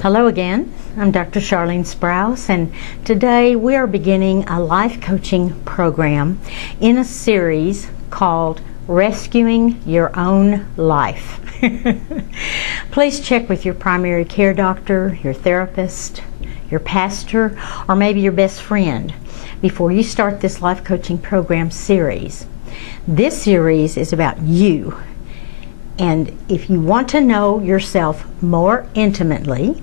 Hello again, I'm Dr. Charlene Sprouse, and today we are beginning a life coaching program in a series called Rescuing Your Own Life. Please check with your primary care doctor, your therapist, your pastor, or maybe your best friend before you start this life coaching program series. This series is about you, and if you want to know yourself more intimately,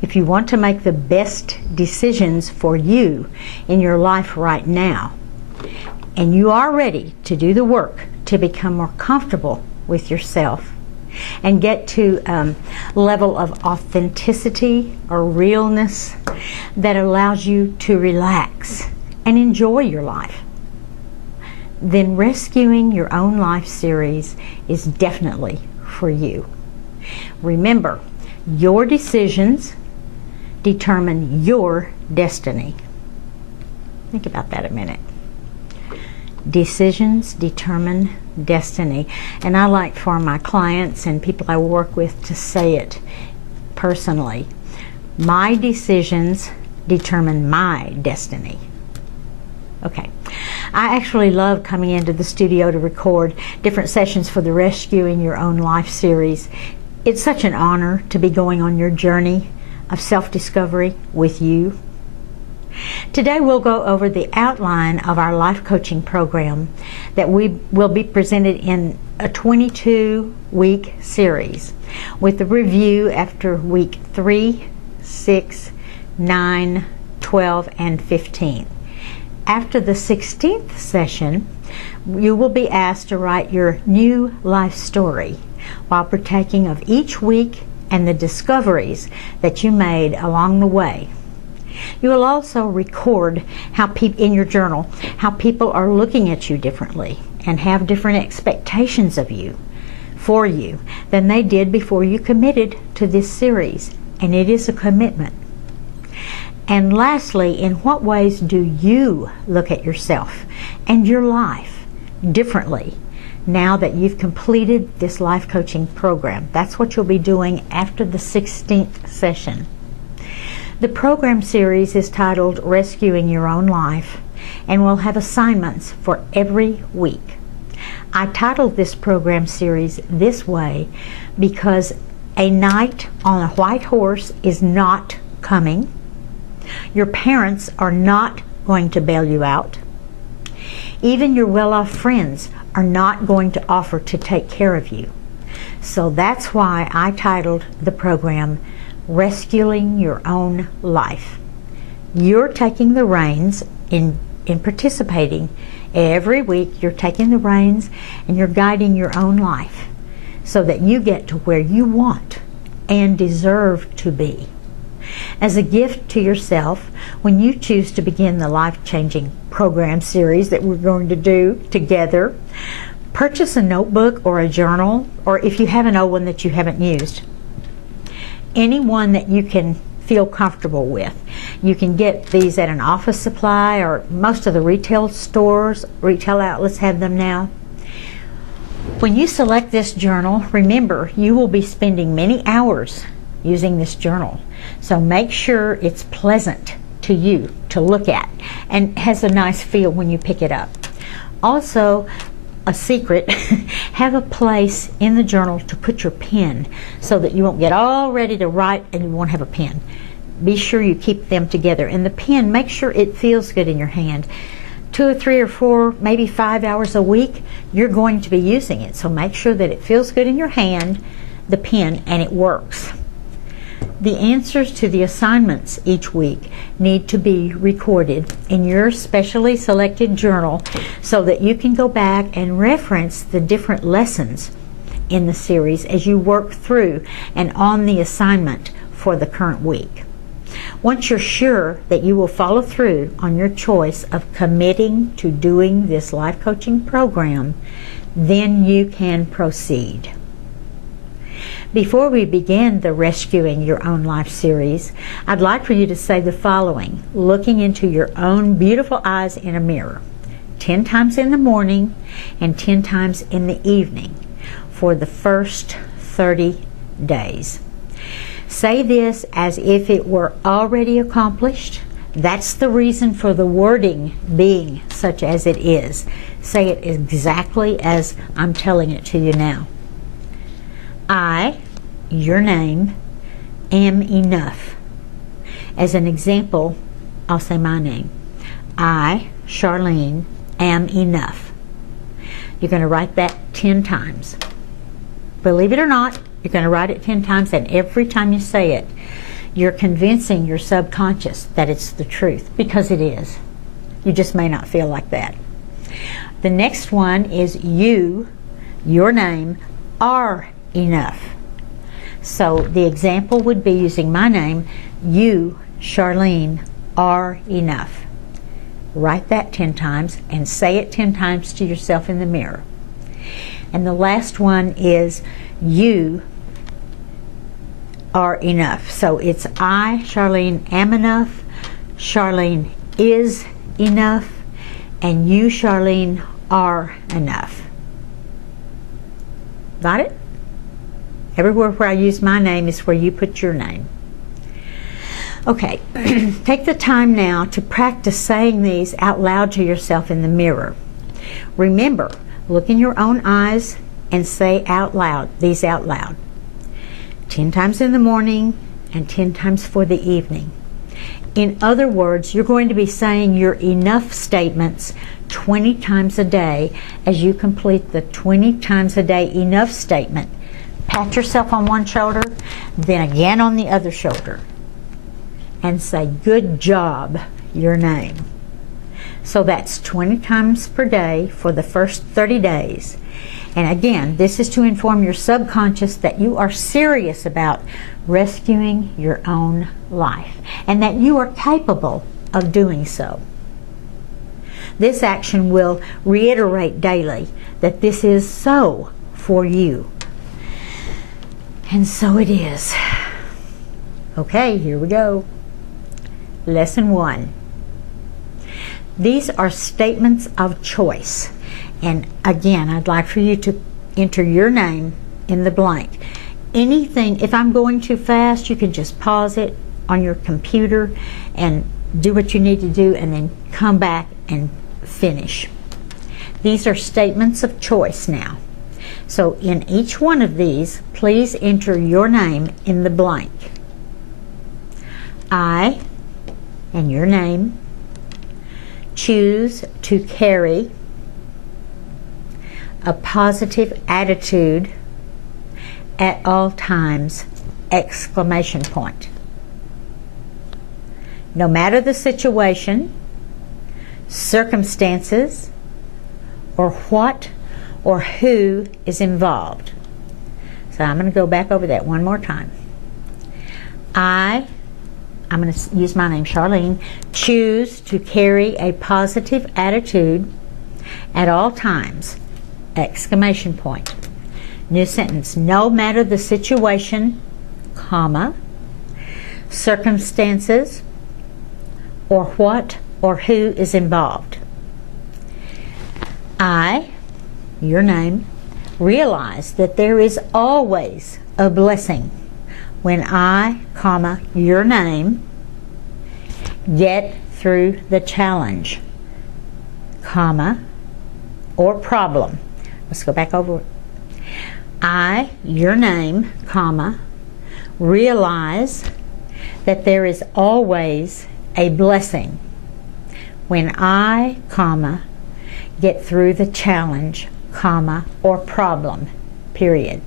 if you want to make the best decisions for you in your life right now, and you are ready to do the work to become more comfortable with yourself and get to a level of authenticity or realness that allows you to relax and enjoy your life, then Rescuing Your Own Life series is definitely for you. Remember, your decisions determine your destiny. Think about that a minute. Decisions determine destiny. And I like for my clients and people I work with to say it personally. My decisions determine my destiny. Okay. I actually love coming into the studio to record different sessions for the Rescuing Your Own Life series. It's such an honor to be going on your journey of self-discovery with you. Today we'll go over the outline of our life coaching program that we will be presented in a 22-week series with a review after week 3, 6, 9, 12, and 15. After the 16th session, you will be asked to write your new life story while partaking of each week and the discoveries that you made along the way. You will also record in your journal how people are looking at you differently and have different expectations of you, for you, than they did before you committed to this series, and it is a commitment. And lastly, in what ways do you look at yourself and your life differently now that you've completed this life coaching program? That's what you'll be doing after the 16th session. The program series is titled Rescuing Your Own Life and will have assignments for every week. I titled this program series this way because a knight on a white horse is not coming. Your parents are not going to bail you out. Even your well-off friends are not going to offer to take care of you. So that's why I titled the program Rescuing Your Own Life. You're taking the reins in participating. Every week you're taking the reins and you're guiding your own life so that you get to where you want and deserve to be. As a gift to yourself, when you choose to begin the life-changing program series that we're going to do together, purchase a notebook or a journal, or if you have an old one that you haven't used, any one that you can feel comfortable with. You can get these at an office supply, or most of the retail stores, retail outlets have them now. When you select this journal, remember you will be spending many hours using this journal. So make sure it's pleasant to you to look at and has a nice feel when you pick it up. Also, a secret, have a place in the journal to put your pen so that you won't get all ready to write and you won't have a pen. Be sure you keep them together. And the pen, make sure it feels good in your hand. 2 or 3 or 4, maybe 5 hours a week, you're going to be using it. So make sure that it feels good in your hand, the pen, and it works. The answers to the assignments each week need to be recorded in your specially selected journal so that you can go back and reference the different lessons in the series as you work through and on the assignment for the current week. Once you're sure that you will follow through on your choice of committing to doing this life coaching program, then you can proceed. Before we begin the Rescuing Your Own Life series, I'd like for you to say the following, looking into your own beautiful eyes in a mirror, 10 times in the morning and 10 times in the evening for the first 30 days. Say this as if it were already accomplished. That's the reason for the wording being such as it is. Say it exactly as I'm telling it to you now. I, your name, am enough. As an example, I'll say my name. I, Charlene, am enough. You're going to write that 10 times. Believe it or not, you're going to write it 10 times, and every time you say it, you're convincing your subconscious that it's the truth, because it is. You just may not feel like that. The next one is you, your name, are enough. So the example would be using my name, you, Charlene, are enough. Write that 10 times and say it 10 times to yourself in the mirror. And the last one is you are enough. So it's I, Charlene, am enough, Charlene is enough, and you, Charlene, are enough. Got it? Everywhere where I use my name is where you put your name. Okay, take the time now to practice saying these out loud to yourself in the mirror. Remember, look in your own eyes and say out loud, these out loud. 10 times in the morning and 10 times for the evening. In other words, you're going to be saying your enough statements 20 times a day as you complete the 20 times a day enough statement. Pat yourself on one shoulder, then again on the other shoulder, and say, good job, your name. So that's 20 times per day for the first 30 days. And again, this is to inform your subconscious that you are serious about rescuing your own life and that you are capable of doing so. This action will reiterate daily that this is so for you. And so it is. Okay, here we go. Lesson 1. These are statements of choice. And again, I'd like for you to enter your name in the blank. Anything, if I'm going too fast, you can just pause it on your computer and do what you need to do and then come back and finish. These are statements of choice now. So in each one of these, please enter your name in the blank. I, and your name, choose to carry a positive attitude at all times, exclamation point. No matter the situation, circumstances, or what or who is involved. So I'm going to go back over that one more time. I'm going to use my name, Charlene, choose to carry a positive attitude at all times, exclamation point. New sentence, no matter the situation, comma, circumstances, or what or who is involved. I, your name, realize that there is always a blessing when I, comma, your name, get through the challenge, comma, or problem. Let's go back over it. I, your name, comma, realize that there is always a blessing when I, comma, get through the challenge, comma, or problem, period.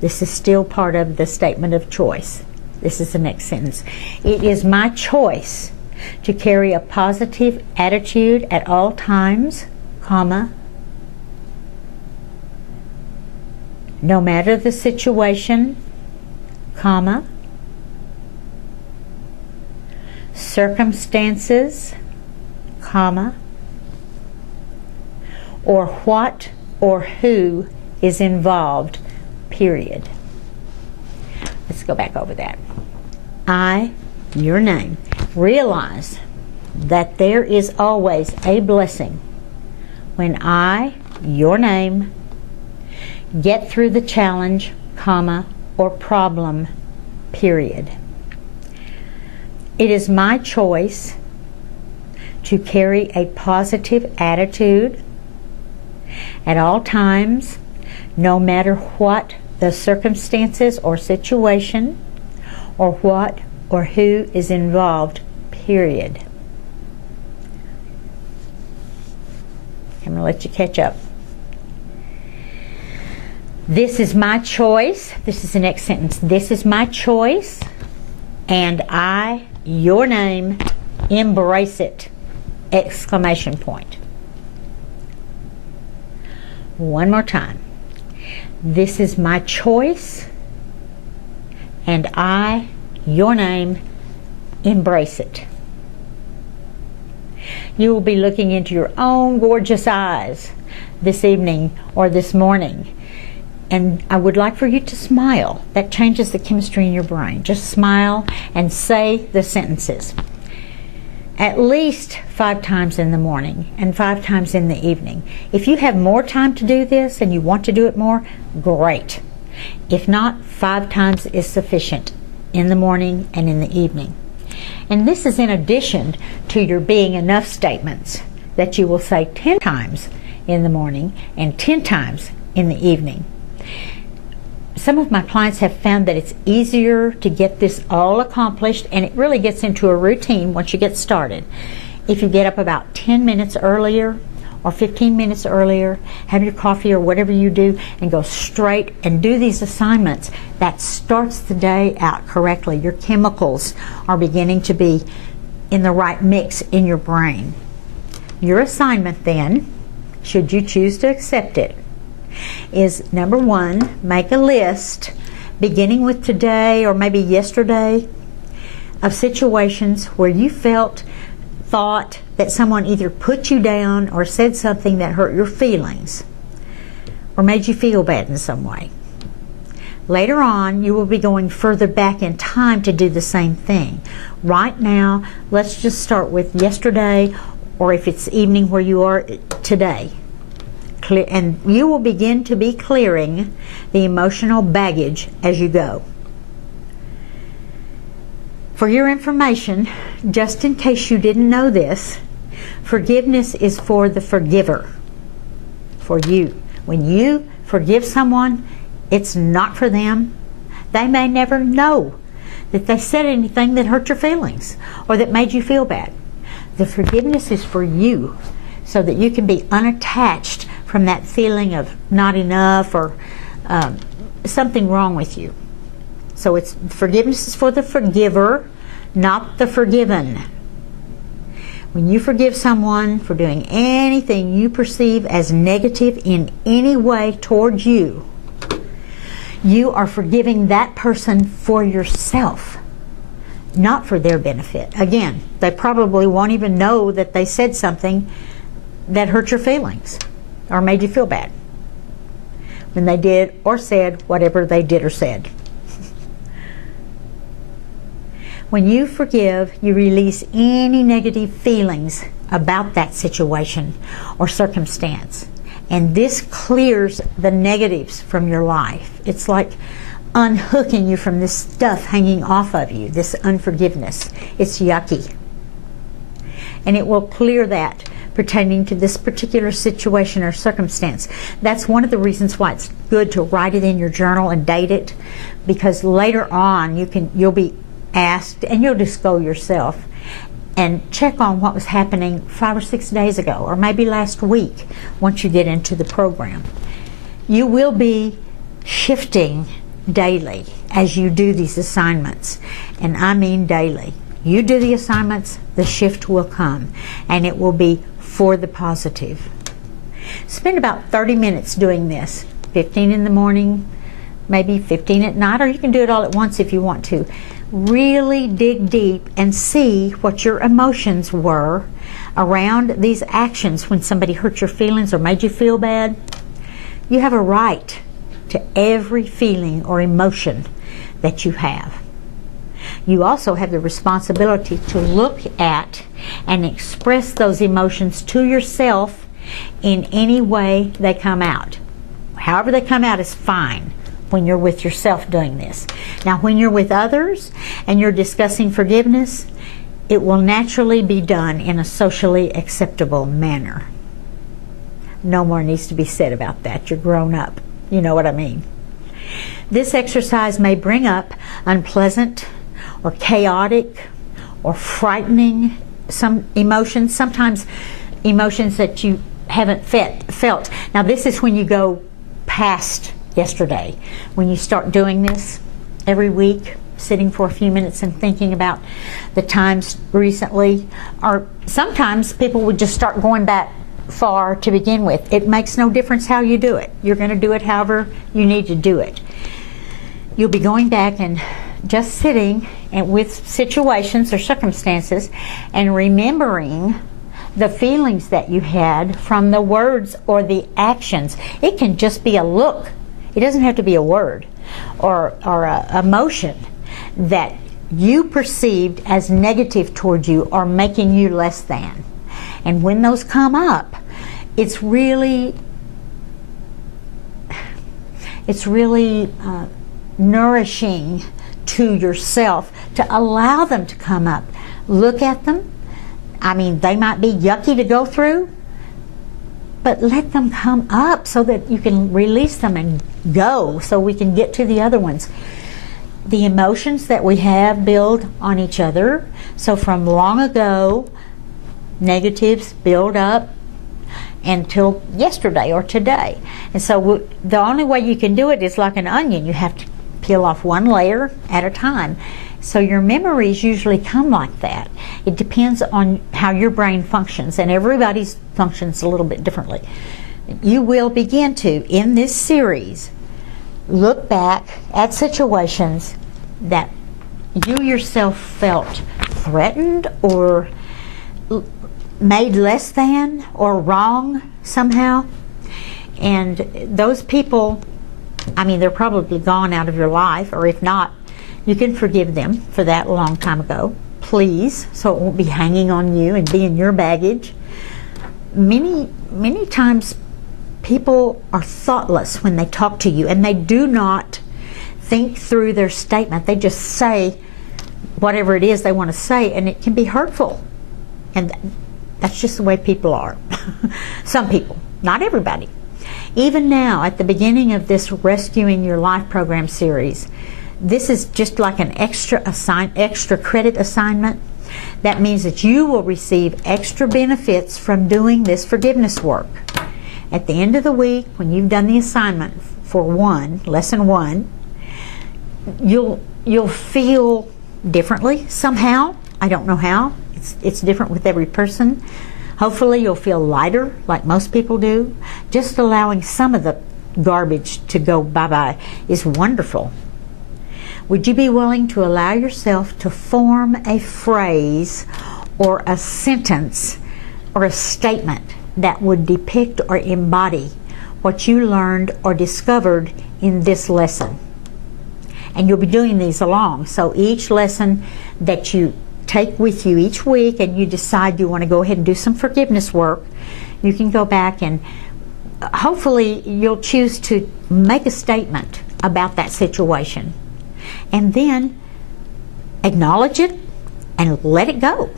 This is still part of the statement of choice. This is the next sentence. It is my choice to carry a positive attitude at all times, comma, no matter the situation, comma, circumstances, comma, or what or who is involved, period. Let's go back over that. I, your name, realize that there is always a blessing when I, your name, get through the challenge, comma, or problem, period. It is my choice to carry a positive attitude at all times, no matter what the circumstances or situation, or what or who is involved, period. I'm going to let you catch up. This is my choice. This is the next sentence. This is my choice, and I, your name, embrace it! Exclamation point. One more time. This is my choice, and I, your name, embrace it. You will be looking into your own gorgeous eyes this evening or this morning, and I would like for you to smile. That changes the chemistry in your brain. Just smile and say the sentences at least 5 times in the morning and 5 times in the evening. If you have more time to do this and you want to do it more, great. If not, 5 times is sufficient in the morning and in the evening. And this is in addition to your being enough statements that you will say 10 times in the morning and 10 times in the evening. Some of my clients have found that it's easier to get this all accomplished, and it really gets into a routine once you get started. If you get up about 10 minutes earlier or 15 minutes earlier, have your coffee or whatever you do, and go straight and do these assignments, that starts the day out correctly. Your chemicals are beginning to be in the right mix in your brain. Your assignment then, should you choose to accept it, is number 1, make a list beginning with today or maybe yesterday of situations where you thought that someone either put you down or said something that hurt your feelings or made you feel bad in some way. Later on, you will be going further back in time to do the same thing. Right now, let's just start with yesterday, or if it's evening where you are, today. And you will begin to be clearing the emotional baggage as you go. For your information, just in case you didn't know this, forgiveness is for the forgiver, for you. When you forgive someone, it's not for them. They may never know that they said anything that hurt your feelings or that made you feel bad. The forgiveness is for you, so that you can be unattached from that feeling of not enough or something wrong with you. So it's forgiveness is for the forgiver, not the forgiven. When you forgive someone for doing anything you perceive as negative in any way towards you, you are forgiving that person for yourself, not for their benefit. Again, they probably won't even know that they said something that hurt your feelings or made you feel bad when they did or said whatever they did or said. When you forgive, you release any negative feelings about that situation or circumstance, and this clears the negatives from your life. It's like unhooking you from this stuff hanging off of you, this unforgiveness. It's yucky, and it will clear that pertaining to this particular situation or circumstance. That's one of the reasons why it's good to write it in your journal and date it, because later on you'll be asked, and you'll just go yourself and check on what was happening 5 or 6 days ago, or maybe last week once you get into the program. You will be shifting daily as you do these assignments, and I mean daily. You do the assignments, the shift will come, and it will be for the positive. Spend about 30 minutes doing this, 15 in the morning, maybe 15 at night, or you can do it all at once if you want to. Really dig deep and see what your emotions were around these actions when somebody hurt your feelings or made you feel bad. You have a right to every feeling or emotion that you have. You also have the responsibility to look at and express those emotions to yourself in any way they come out. However they come out is fine. when you're with yourself doing this. Now, when you're with others and you're discussing forgiveness, it will naturally be done in a socially acceptable manner. No more needs to be said about that. You're grown up. You know what I mean. This exercise may bring up unpleasant or chaotic or frightening some emotions, sometimes emotions that you haven't felt. Now, this is when you go past yesterday. When you start doing this every week, sitting for a few minutes and thinking about the times recently, or sometimes people would just start going back far to begin with. It makes no difference how you do it. You're going to do it however you need to do it. You'll be going back and just sitting and with situations or circumstances and remembering the feelings that you had from the words or the actions. It can just be a look. It doesn't have to be a word or a emotion that you perceived as negative towards you or making you less than. And when those come up, it's really nourishing to yourself to allow them to come up. Look at them. I mean, they might be yucky to go through, but let them come up so that you can release them and go, so we can get to the other ones. The emotions that we have build on each other. So from long ago, negatives build up until yesterday or today. And so the only way you can do it is like an onion. You have to peel off one layer at a time. So your memories usually come like that. It depends on how your brain functions, and everybody's functions a little bit differently. You will begin to, in this series, look back at situations that you yourself felt threatened or made less than or wrong somehow. And those people, I mean, they're probably gone out of your life, or if not, you can forgive them for that a long time ago, please, so it won't be hanging on you and be in your baggage. Many times people are thoughtless when they talk to you, and they do not think through their statement. They just say whatever it is they want to say, and it can be hurtful. And that's just the way people are. Some people, not everybody. Even now, at the beginning of this Rescuing Your Life program series, this is just like an extra credit assignment. That means that you will receive extra benefits from doing this forgiveness work. At the end of the week, when you've done the assignment for lesson one, you'll feel differently somehow. I don't know how. It's different with every person. Hopefully you'll feel lighter, like most people do. Just allowing some of the garbage to go bye-bye is wonderful. Would you be willing to allow yourself to form a phrase or a sentence or a statement that would depict or embody what you learned or discovered in this lesson? And you'll be doing these along. So each lesson that you take with you each week and you decide you want to go ahead and do some forgiveness work, you can go back and hopefully you'll choose to make a statement about that situation. And then acknowledge it and let it go.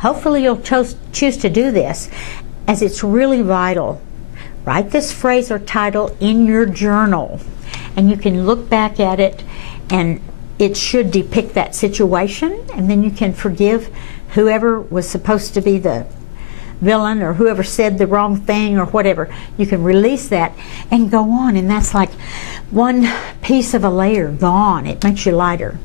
Hopefully you'll choose to do this, as it's really vital. Write this phrase or title in your journal, and you can look back at it, and it should depict that situation, and then you can forgive whoever was supposed to be the villain or whoever said the wrong thing or whatever. You can release that and go on, and that's like one piece of a layer gone. It makes you lighter.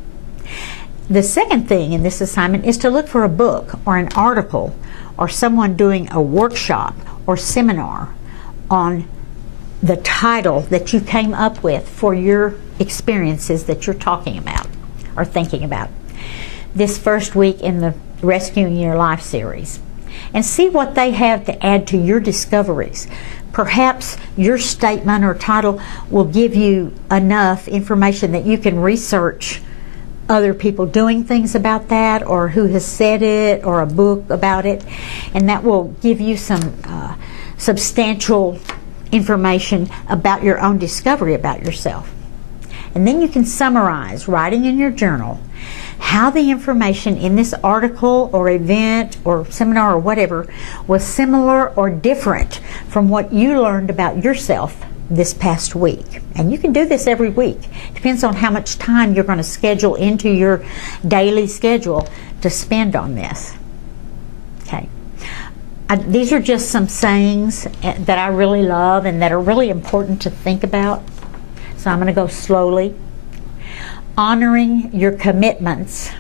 The second thing in this assignment is to look for a book or an article or someone doing a workshop or seminar on the title that you came up with for your experiences that you're talking about or thinking about this first week in the Rescuing Your Life series, and see what they have to add to your discoveries. Perhaps your statement or title will give you enough information that you can research other people doing things about that, or who has said it, or a book about it, and that will give you some substantial information about your own discovery about yourself. And then you can summarize, writing in your journal, how the information in this article or event or seminar or whatever was similar or different from what you learned about yourself this past week. And you can do this every week. Depends on how much time you're going to schedule into your daily schedule to spend on this. Okay. These are just some sayings that I really love and that are really important to think about. So I'm going to go slowly. Honoring your commitments,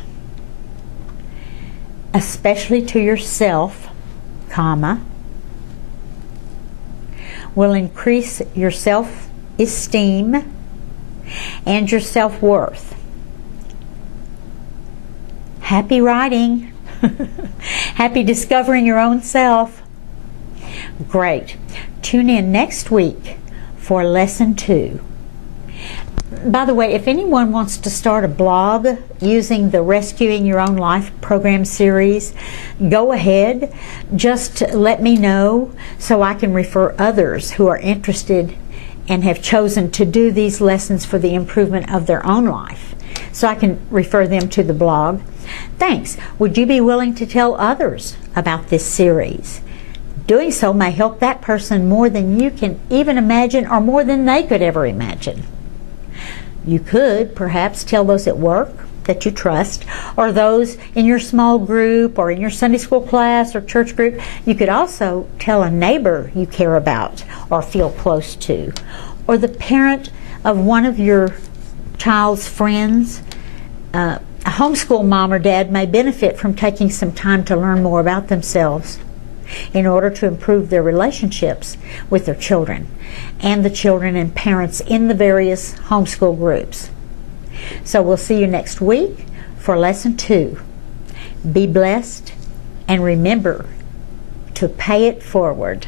especially to yourself, comma, will increase your self-esteem and your self-worth. Happy writing. Happy discovering your own self. Great. Tune in next week for lesson 2. By the way, if anyone wants to start a blog using the Rescuing Your Own Life program series, go ahead. Just let me know so I can refer others who are interested and have chosen to do these lessons for the improvement of their own life. So I can refer them to the blog. Thanks. Would you be willing to tell others about this series? Doing so may help that person more than you can even imagine, or more than they could ever imagine. You could perhaps tell those at work that you trust, or those in your small group, or in your Sunday school class or church group. You could also tell a neighbor you care about or feel close to, or the parent of one of your child's friends. A homeschool mom or dad may benefit from taking some time to learn more about themselves in order to improve their relationships with their children and the children and parents in the various homeschool groups. So we'll see you next week for lesson 2. Be blessed, and remember to pay it forward.